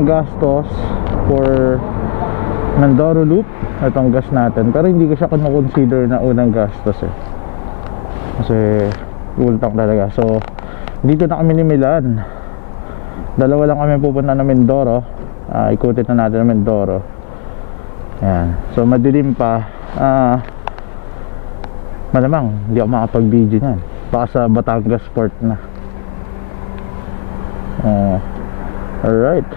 ng gastos for Mindoro Loop, itong gas natin, pero hindi ko siya consider na unang gastos kasi full tank talaga. So dito na kami ni Milan, dalawa lang kami pupunta na Mindoro. Ikutin na natin na Mindoro. Yan. So madilim pa, malamang hindi ako makapag-video niyan, baka sa Batangas Port na. Alright.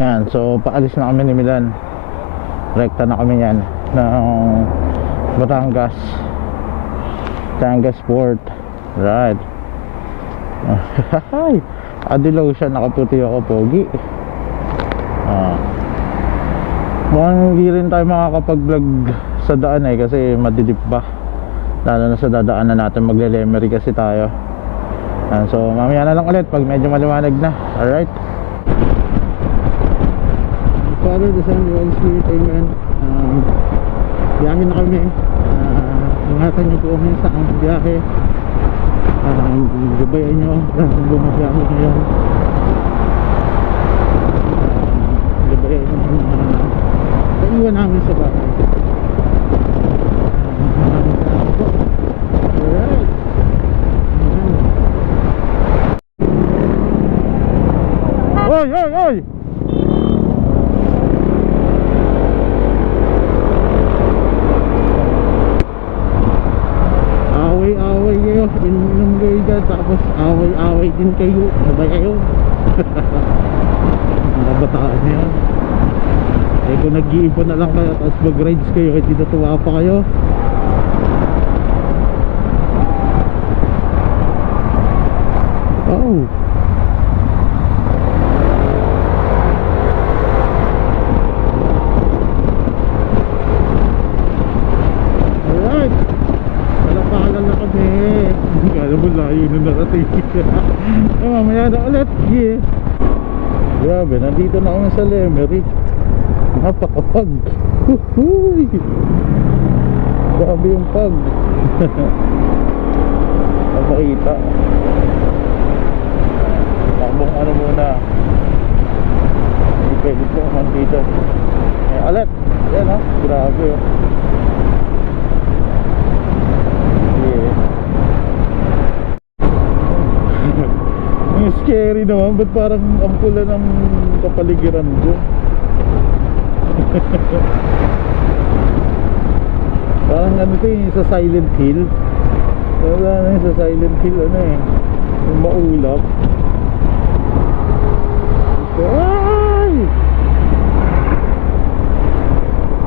Yan, so paalis na kami ni Milan. Rekta na kami yan ng Batangas Port. Right. Adilaw siya, nakaputi ako, pogi. Mukhang hindi rin tayo makakapag-vlog sa daan kasi madidip pa, lalo na sa dadaanan natin. Magle-lemery kasi tayo. So mamaya na lang ulit pag medyo maliwanag na. Alright. Father, the Son, the Holy Spirit, amen. Biyahe na kami. Ingatan niyo po kami sa aming biyahe. Gabayan niyo dahil bumabiyahe ngayon. Gabayan niyo naiwan namin sa bahay. Alright. Oy, oy, oy! Away-away kayo, inom kayo dyan, tapos away-away din kayo, sabay kayo. Mga bataan na yan. Kung nag-iipon na lang kayo tapos mag-rides kayo, hindi natuwa pa kayo. Oh, alright. Palapalan na kami. Kala mo layo na narating. Mamaya na ulit. Yeah. Grabe, nandito na kami sa Lemery. Napakapag. Huhuy. Grabe yung pag. Napakita. Takbong ano muna. Hindi pwede po nandito. Alat. Yan grabe. Yeah. Scary naman. Ba't parang ang pula ng kapaligiran dyan? Parang ano ito sa Silent Hill. Sa Silent Hill yung maulap. Ay!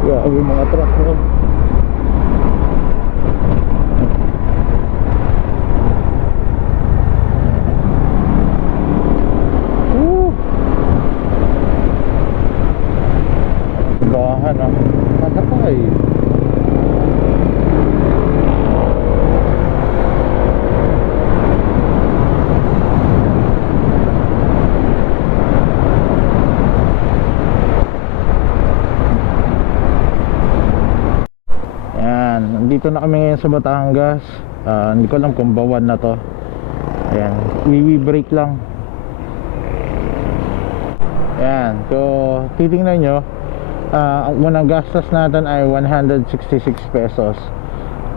Grabe mga truck mo. Matapay. Yan, nandito na kami ngayon sa Batangas. Hindi ko alam kung bawan na to. Ayan, wiwi break lang. Yan, so titingnan nyo, ang unang gastos natin ay 166 pesos.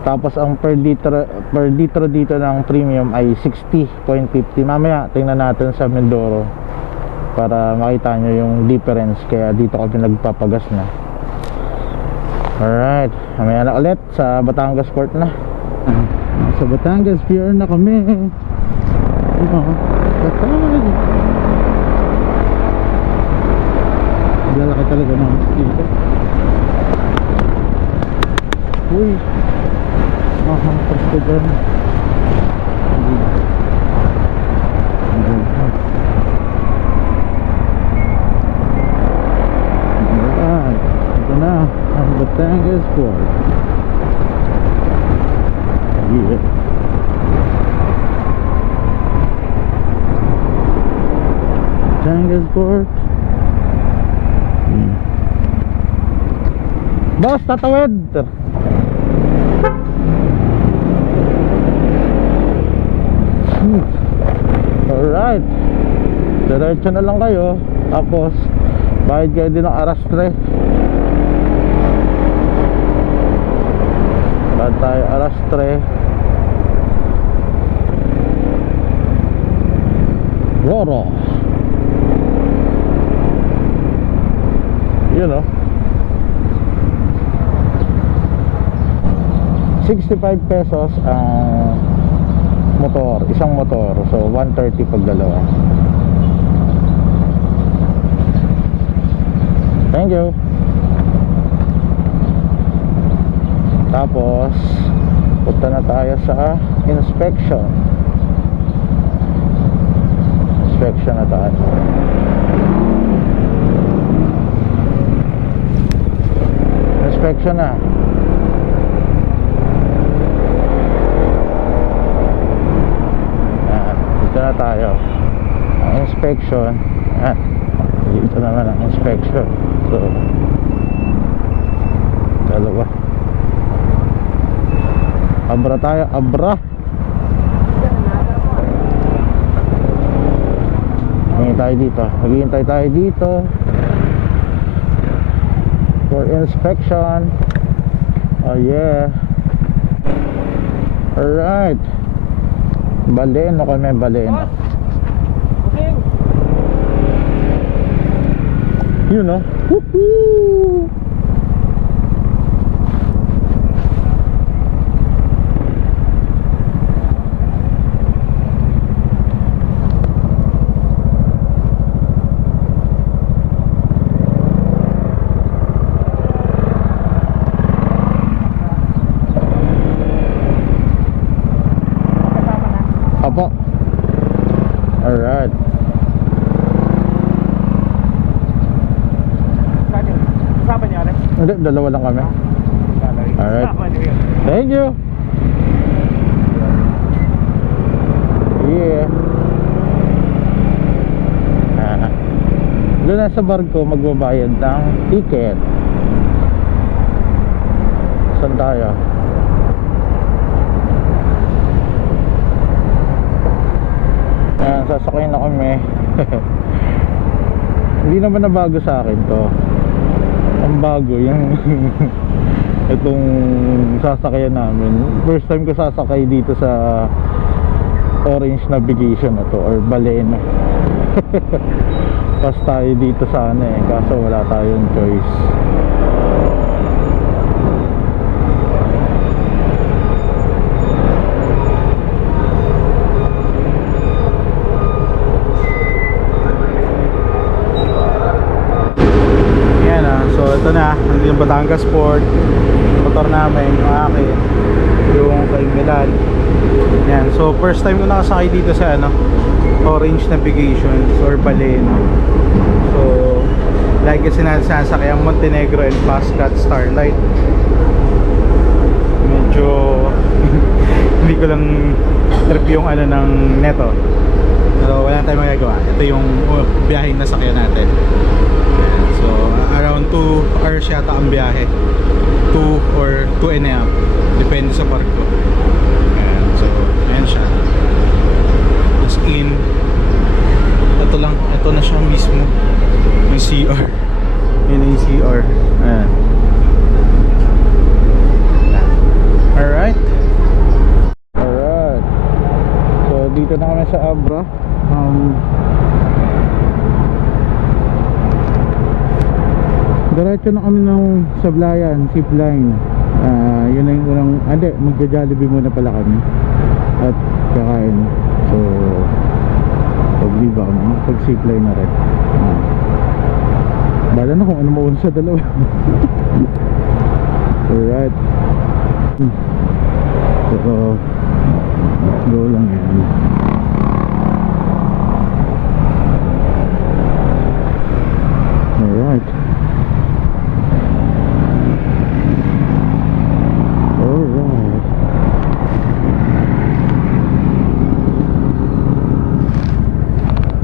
Tapos ang per litro dito ng premium ay 60.50. Mamaya tingnan natin sa Mindoro para makita nyo yung difference. Kaya dito kami nagpapagas na. Alright, mamaya na ulit sa Batangas Port na. Sa Batangas Pier na kami. Lalaki talaga ng dito. Uy, mahampas ko dyan. Alright, ito na ang Batangas Port. Yeah. Batangas Port. Boss, tatawid. Alright. Diretso na lang kayo. Tapos bayad kayo din ng arastre. Bayad tayo arastre. Roro. You know, 65 pesos ang motor, isang motor. So 130 pag dalawa. Thank you. Tapos punta na tayo sa inspection. Inspection na tayo. Inspection na. Dito na tayo. Ang inspection. Dito naman ang inspection. So dalawa. Abra tayo, abra. Maghihintay tayo dito for inspection. Oh yeah. Alright. Baleno kami, baleno. You know. Woohoo! Apo. Alright. Kasama niya rin? Hindi, dalawa lang kami. Alright. Thank you. Yeah. Doon na sa barko magbabayad ng ticket. Saan tayo? Ayan, sasakay na kami. Hindi naman na bago sa akin to. Ang bago yung itong sasakyan namin. First time ko sasakay dito sa Orange Navigation na to, or Baleno. Pas tayo dito sana kaso wala tayong choice. So ito na, nandito yung Batangas Port. Motor namin, yung akin, yung kay Milan. Yan, so first time ko nakasakay dito sa Orange Navigation or Baleno. So like kasi nasasakay ang Montenegro and Pascat Starlight. Medyo hindi ko lang trip yung ng neto. Pero wala tayong magagawa. Ito yung biyaheng nasakyan natin. So around 2 hours yata ang biyahe, 2 or 2 and a half, depende sa barko. Ayan, so ayan siya, as in ito lang, ito na siya mismo yung CR. Yun yung CR. Ayan. Alright. Alright, so dito na kami sa Abra. Diretso na kami ng Sablayan, zipline. Yun na yung unang, magja-Jollibee muna pala kami at kakain. So pag-liba kami, pag-zipline na rin. Bala na kung ano mauna sa dalawa. Alright. So go lang yan. Alright.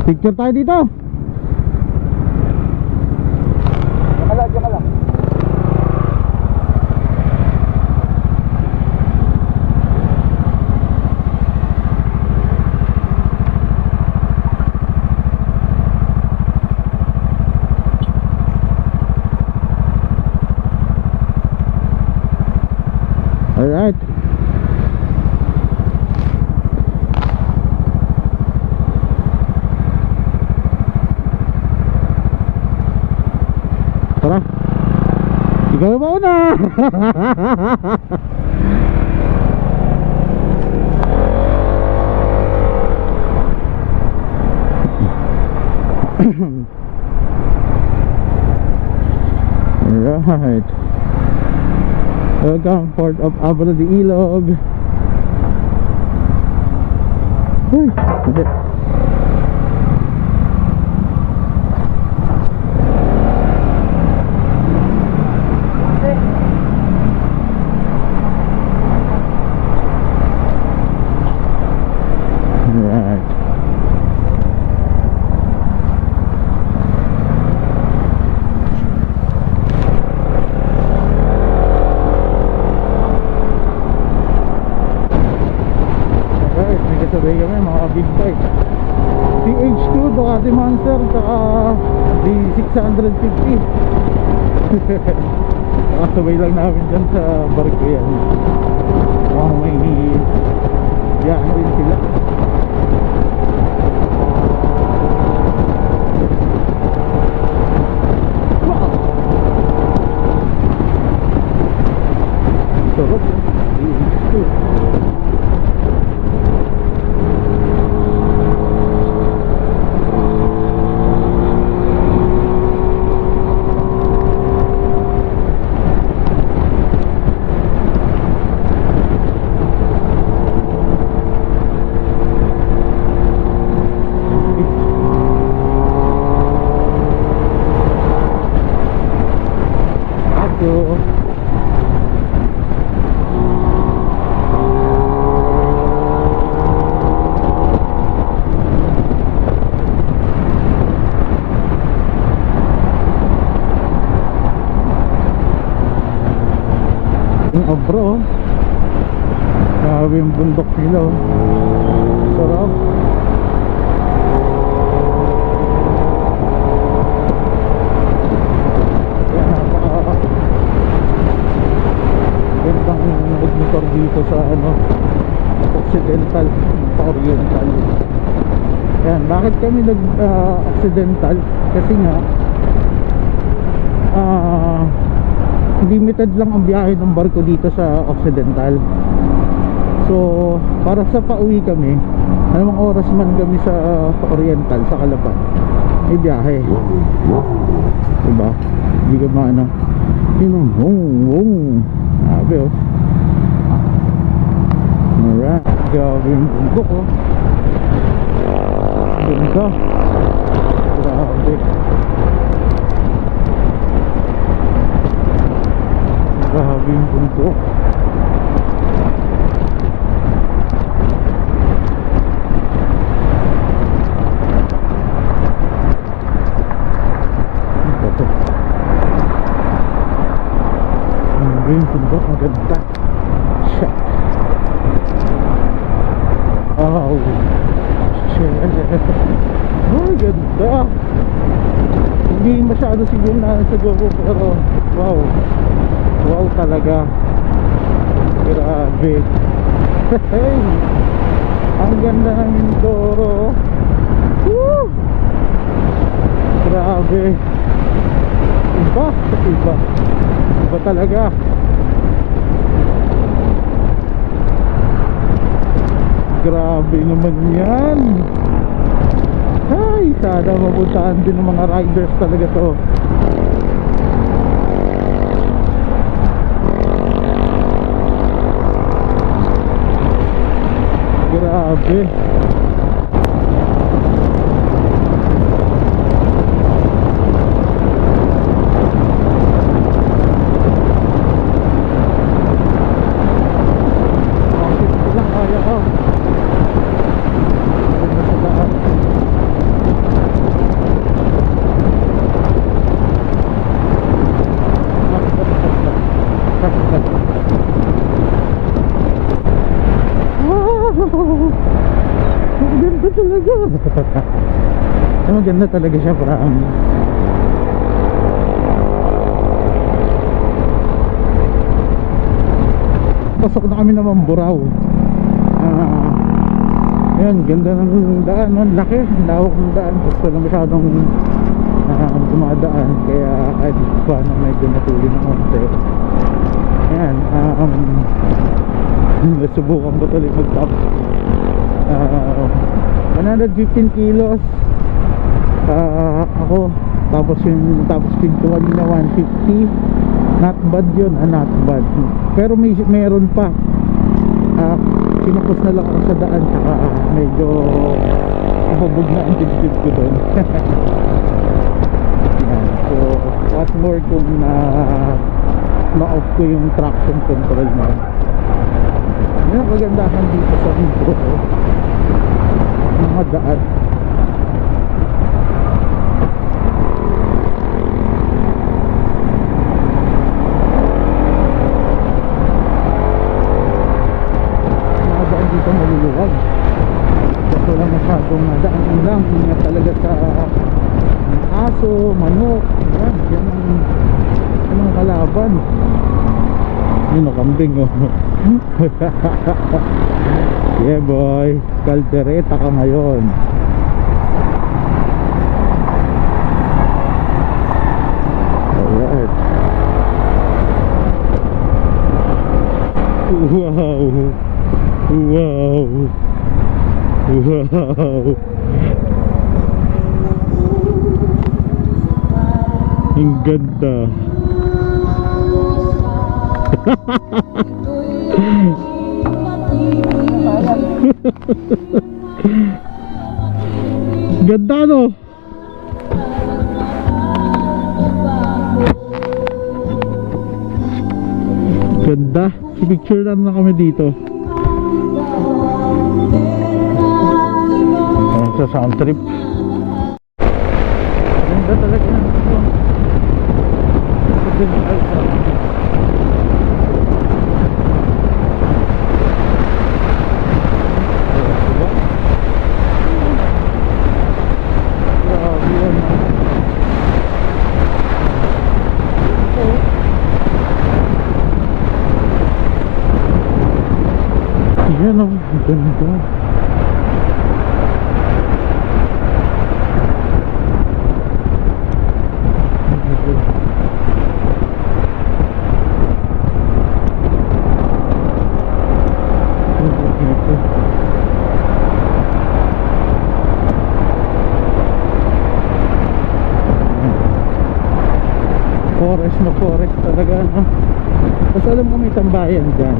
Picture tayo dito. Diyan ka lang. Alright. Tara. Ikaw na mauna. Right. Welcome Port of Abra de Ilog. Uy, hindi. Right. Sabay kami mga big bike, CH2, Ducati Monster, saka D650. Nakasabay lang namin dyan sa barko yan. Mukhang may yan rin sila. Wow, sarap CH2. Bro, grabe yung bundok nila, oh. Sarap. Yan, napaka-gandang motor dito sa Occidental, pa-Oriental. Yan, bakit kami nag-Occidental? Kasi nga limited lang ang biyahe ng barko dito sa Occidental. So para sa pauwi kami, anumang oras man kami sa Oriental, sa Calapan, may biyahe, diba? Hindi ka maano yun, grabe, oh. Alright, grabe yung bundok, oh. Ganda, grabe. Grabe yung bundok. Grabe yung bundok, maganda. Shit. Wow. Shit. Oh, ganda. Hindi masyado siguro na sa GoPro, pero wow. Wow talaga. Grabe. Hey, ang ganda ng Mindoro. Woo! Grabe. Iba. Iba talaga. Grabe naman yan. Ay, sana mapuntaan din ng mga riders talaga to. Grabe. Bakit sila kaya ko? Maganda talaga. Maganda talaga siya, promise. papasok na kami ng Mamburao. Ayan, ganda ng daan, no? Laki, ang lawak ng daan. Tapos wala masyadong dumadaan, kaya kahit pa na medyo natuli ng konti. Ayan, nasubukan ko tuloy mag-top 115 kilos ako, tapos yung top speed ko kanina 150. Not bad yun, not bad. Pero meron pa, kinupos na lang ako sa daan, saka medyo kababog na ang dibdib ko doon. So what more kung ma-off ko yung traction control na. Yan ang kagandahan dito sa intro ko, mga daan. Mga daan dito maluluwag, kasi wala masyadong daan lang. Ingat talaga sa aso, manok, yan ang kalaban. Yun o, kambing o. Yeah boy, kaldereta ka ngayon. Alright. Wow. Wow. Wow. Ang ganda. Ganda, no? Ganda. Picture lang na kami dito. Sa sound trip. Ganda talaga na ito. Yan ang ganda. Forest na forest talaga, no? Tapos alam mo may tambayan dyan.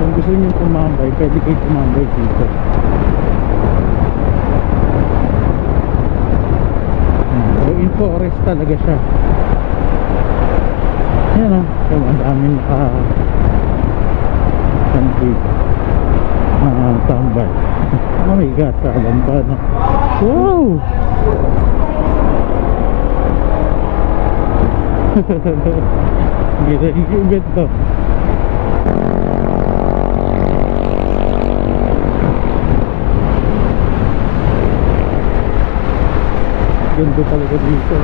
Kung gusto nyo tumambay, pwede kayo tumambay dito. So in forest talaga siya. Yan o, ang daming tambay. Oh my god, alam ba, no? Wow! Gila, i-event to. Ganda talaga dito.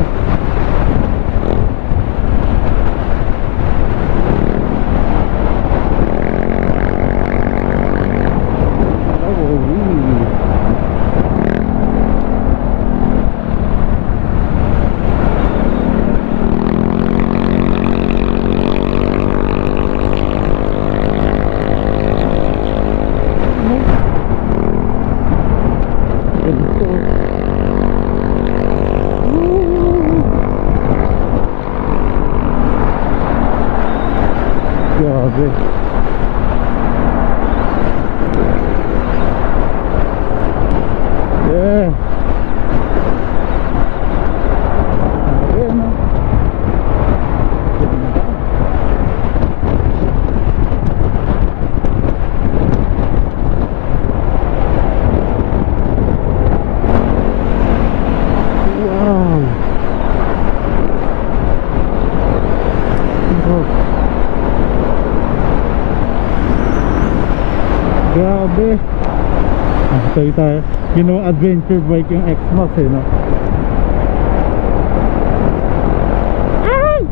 Grabe. Yeah. Grabe, no? Wow. Grabe. Tayo. You know, adventure bike yung X-Max eh, no? Ay!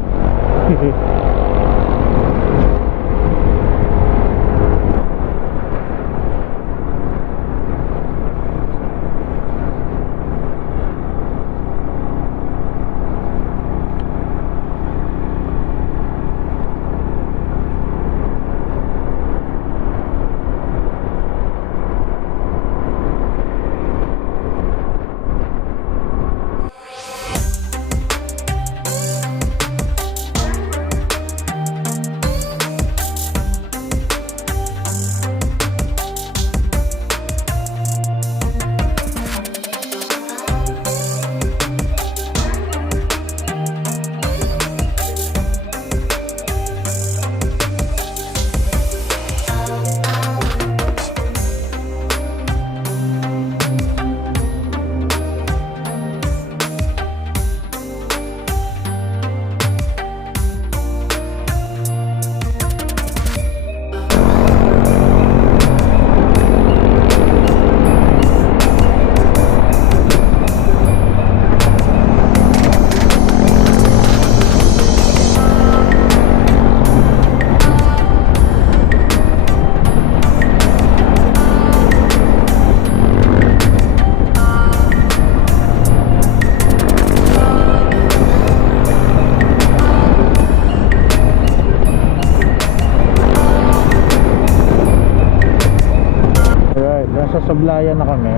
Sablayan na kami.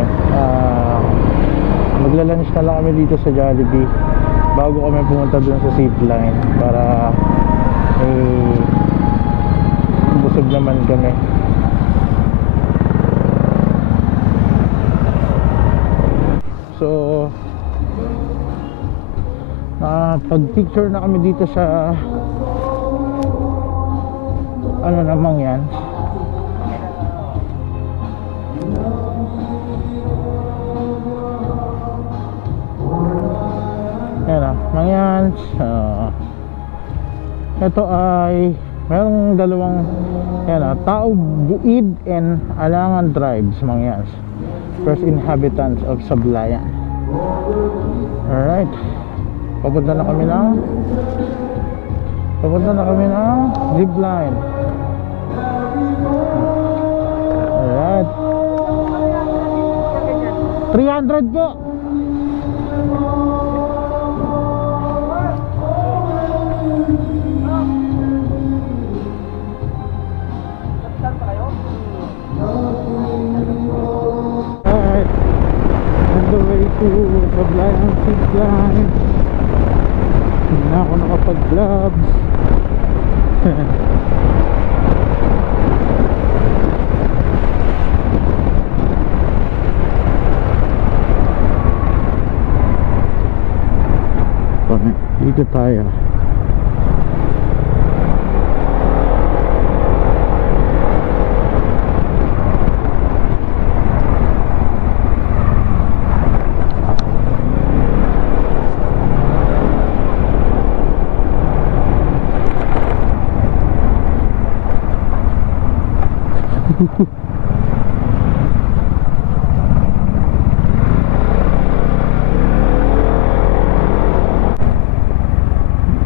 Magla-lunch na lang kami dito sa Jollibee bago kami pumunta dun sa zipline para busog naman kami. So pag-picture na kami dito sa ano namang yan, yan o, Mangyans. Ito ay merong dalawang yan o, Tao Buid and Alangan Tribes, Mangyans, first inhabitants of Sablayan. Alright, papunta na kami ng zipline. Alright, 300 po. Alright, on the way to Sablayan zipline. Hindi na ako nakapag-gloves. Dito tayo.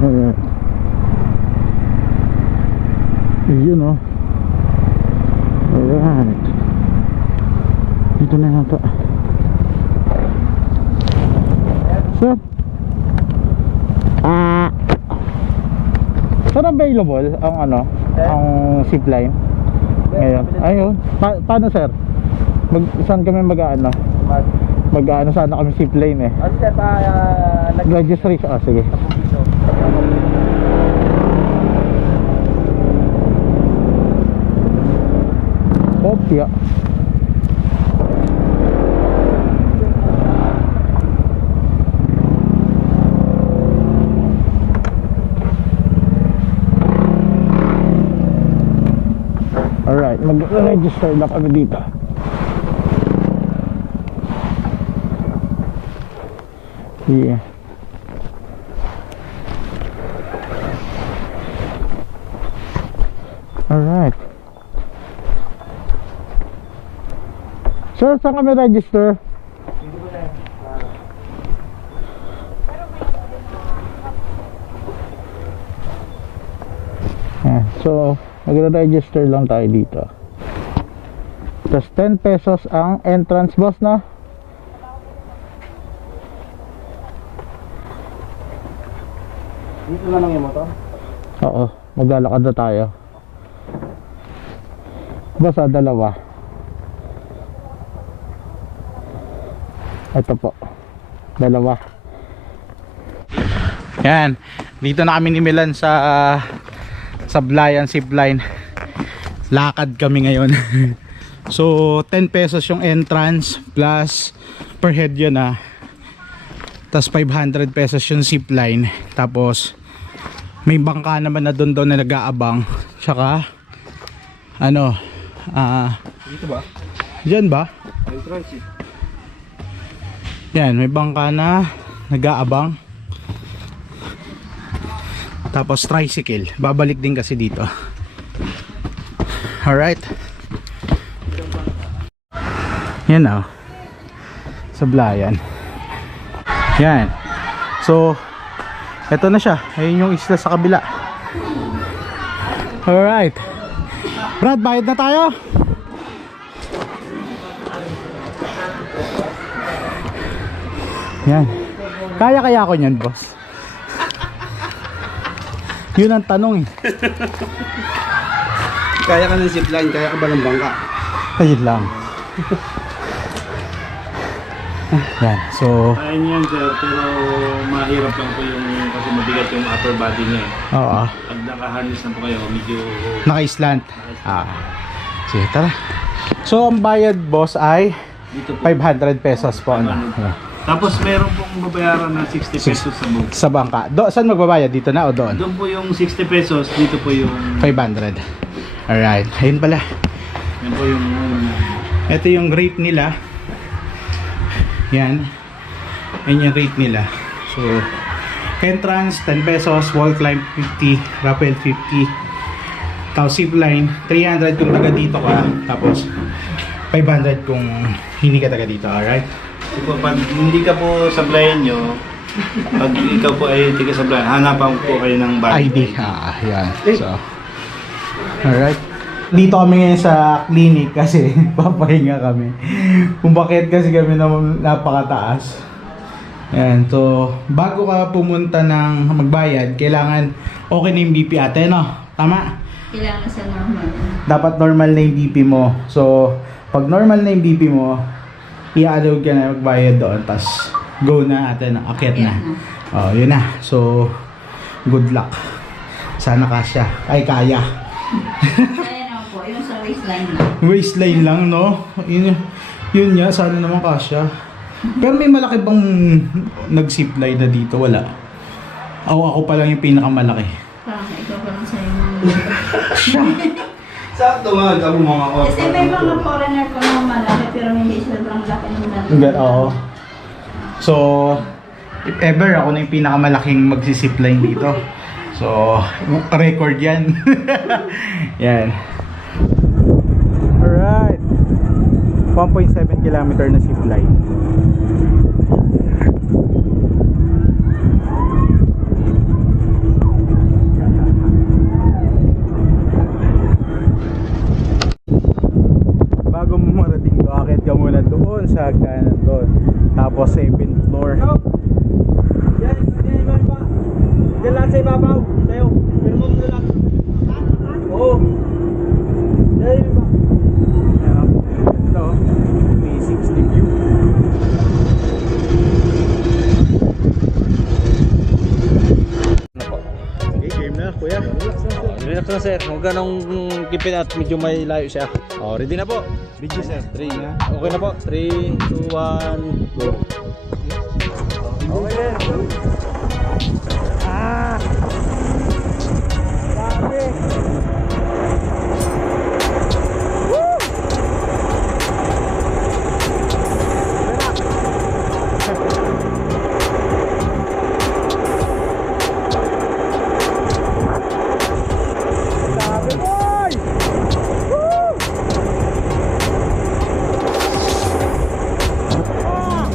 Alright. Yun o. Alright. Dito na yata. Sir? Sir, available ang ano? Ang zipline ngayon? Ayun. Paano sir? Saan kami mag-ano? Mag-ano sana kami zipline eh. Ano sir, Registration. Sige. Kopya. Alright, mag-register na kami dito. Yeah. Alright. Sir, saan kami register? So, magre-register lang tayo dito. Tapos 10 pesos ang entrance, boss, na? Dito na lang yung motor? Oo, maglalakad na tayo. Boss, dalawa. Ito po, dalawa. Yan, dito na kami ni Milan sa Sablayan zipline. Lakad kami ngayon. So 10 pesos yung entrance plus per head yun Tapos 500 pesos yung zipline. Tapos may bangka naman na doon na nag-aabang. Tsaka ano, Dito ba? dyan ba? Entrance eh. Yan, may bangka na nag-aabang. Tapos tricycle, babalik din kasi dito. Alright. Yan Sablayan. Yan. So eto na siya. Ayun yung isla sa kabila. Alright, Brad, bayad na tayo. Yan. Kaya ko niyan, boss. Yun ang tanong eh. Kaya ka ng zipline, kaya ka ba ng bangka? Ayun lang. Yan. So, Kaya niya yan sir, pero mahirap lang po yung kasi mabigat yung upper body niya eh. oo. Pag naka-harness na po kayo, medyo Naka-slant. Sige, tara. So, ang bayad boss ay dito po. 500 pesos po. Ano? Tapos meron pong babayaran na 60 pesos sa booth. Sa bangka. Saan magbabayad? Dito na o doon? Doon po yung 60 pesos, dito po yung 500. Alright. Ayun pala. yan po yung Ito yung rate nila. Yan. Yan yung rate nila. So, entrance 10 pesos, wall climb 50, rappel 50. Tapos zipline 300 kung taga dito ka. Tapos 500 kung hindi ka taga dito. Alright? so, pag hindi ka po sablayan nyo, pag ikaw po ay tiga sablayan, hanapan po kayo ng body. ID. Yan. So, alright. Dito kami ngayon sa clinic kasi papahinga kami. Kung bakit kasi kami napakataas. Yan. So, bago ka pumunta ng magbayad, kailangan okay na yung BP ate, no? Tama? Kailangan sa normal. Dapat normal na yung BP mo. So, pag normal na yung BP mo, i-allow ka na magbayad doon. Tapos, go na ate, na akyat na. Oh, yun na. So, good luck. Sana kasya. Ay, kaya. Kaya naman po, yung sa waistline lang. Waistline lang, no? Yun nga, sana naman kasya. Pero may malaki bang nag-zipline na dito? Wala. Ako pa lang yung pinakamalaki. Parang ikaw pa lang sa'yo. Sakto nga, kamo mga Kasi may mga foreigner pa mga malaki, pero hindi sobrang laki ng natin. Oo. So, if ever ako na yung pinakamalaking magsisipline dito. So, record yan. Yan. Alright. 1.7 kilometer na zipline. Bago mo marating do, akit ka muna doon sa hagdanan doon. Tapos 7th floor. Yan, yan pa. Yan lang sa ibabaw, sa'yo. Pero mo na lang. Oo. Yan ba? Ayan, ito, 360 view. Okay, game na kuya. Relax na sir, huwag ka nang kipin at medyo may layo siya. Oh, ready na po. Video sir. 3, okay na po. 3, 2, 1, go. Okay. Grabe. Grabe boy! Woo! Ah!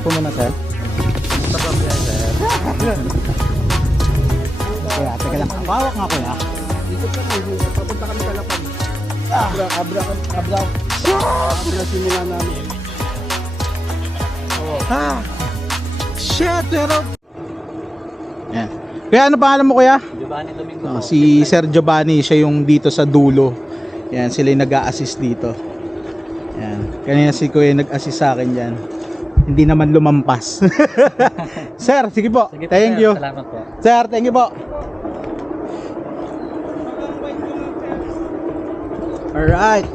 po muna, sir. Sarap yan, sir. Kuya, teka lang. Hawak nga, kuya. Dito sa kami, papunta kami sa Lapan. Abra simula namin. Shit, pero... Yan. Kuya, ano pangalan mo, kuya? Giovanni Domingo. Si Sir Giovanni, siya yung dito sa dulo. Yan, sila yung nag-a-assist dito. Yan. Kanina si kuya nag-assist sa akin dyan. Hindi naman lumampas. Sir, sige po. Sige po, Thank sir. you. Salamat po. Sir, thank you po. Alright.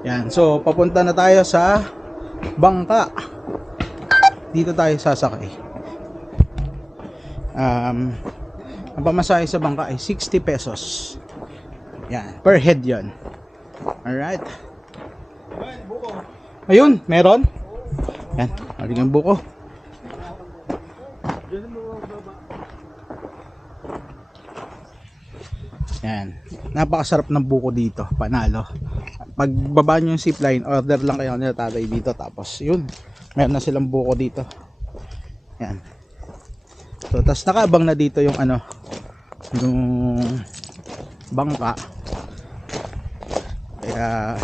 Yan, so papunta na tayo sa bangka. Dito tayo sasakay. Ang pamasahe sa bangka ay 60 pesos. Yan, per head yan. Alright. Ayun, meron. Yan, maling ang buko. Yan, napakasarap ng buko dito, panalo. Pag baba nyo yung zipline, order lang kayo nila tatay dito. Tapos yun, meron na silang buko dito. Yan. So, tapos nakaabang na dito yung ano, yung bangka. Kaya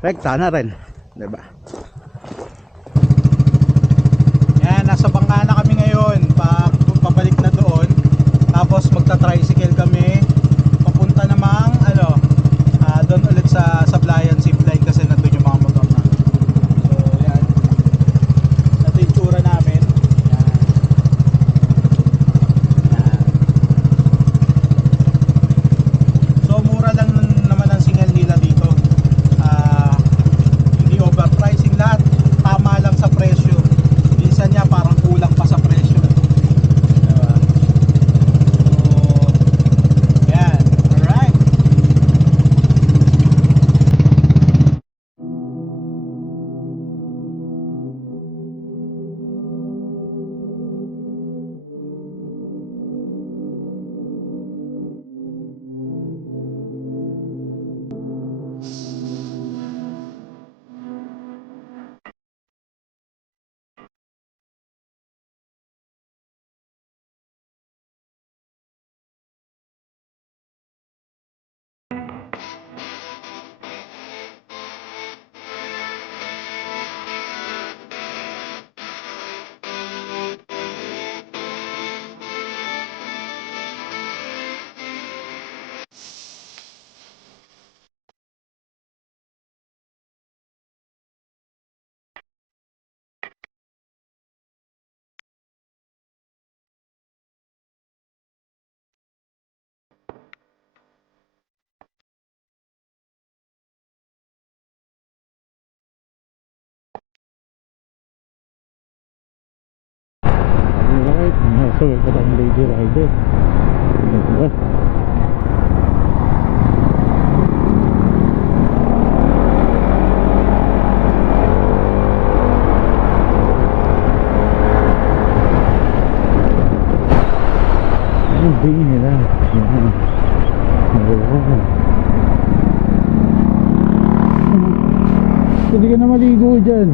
rekta na rin, diba? Yan, nasa bangka na kami ngayon. Pabalik na doon. Tapos magta-tricycle kami papunta namang ano, doon ulit sa Sablayan zipline kasi nandun yung mga motor na. So yan, ito yung tsura namin. Yan. Yan. So mura lang naman ang singal nila dito. Hindi overpricing lahat, tama lang sa presyo. Minsan niya parang kulang pa sa presyo. Diba? So yan, alright. Alright, nasa pa tayong Lady Rider. Diba? Ang bay nila. Yan. Oo. Hindi ka na maligo dyan.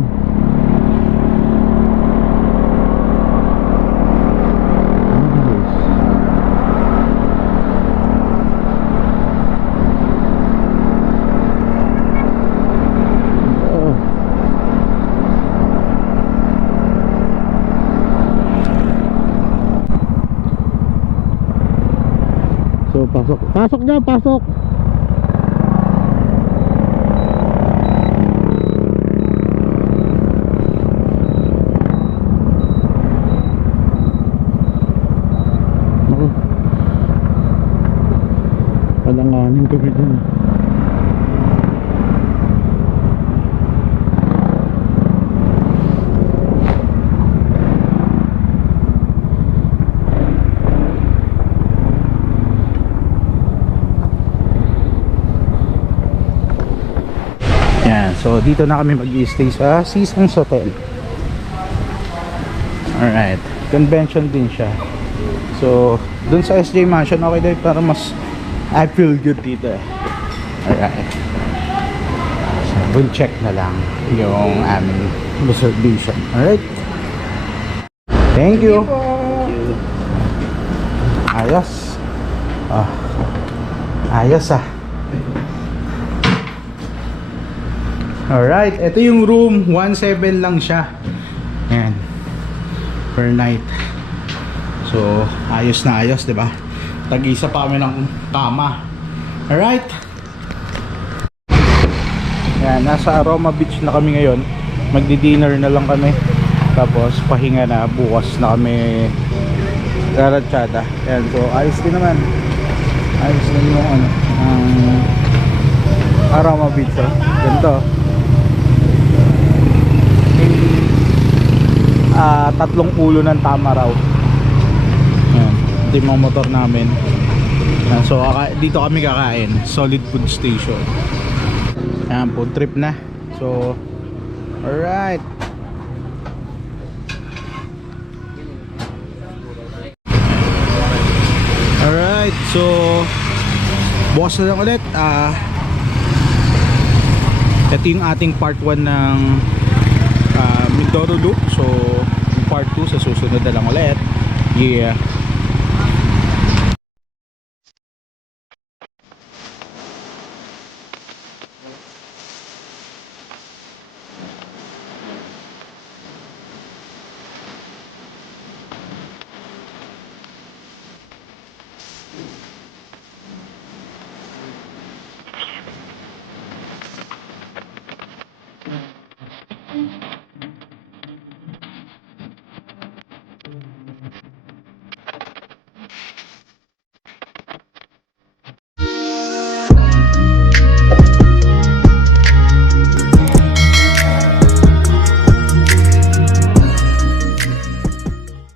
So pasok, pasok na, pasok. Ako, palanganin kami dun. Yan, so dito na kami mag-i-stay sa Seasons Hotel. Alright, convention din siya. So, dun sa SJ Mansion, okay din para mas I feel good dito eh. Alright. So, we'll check na lang yung aming reservation. Alright. Thank you. Ayos. Ah. Ayos ah. Alright, ito yung room. 1.7 lang siya. Ayan. Per night. So, ayos na ayos, diba? Tag-isa pa kami ng kama. Alright. Ayan, nasa Aroma Beach na kami ngayon. Magdi-dinner na lang kami. Tapos, pahinga na. Bukas na kami Garachada. Ayan, so ayos din naman. Ayos din yung ano, Aroma Beach. Oh. Ganito. Tatlong ulo ng tama raw. Ayan, ito yung mga motor namin. Ayan, so dito kami kakain, Solid Food Station. Ayan, food trip na. So alright. Alright, so bukas na lang ulit. Ito yung ating part 1 ng Mindoro Loop. So yung part 2 sa susunod na lang ulit. Yeah.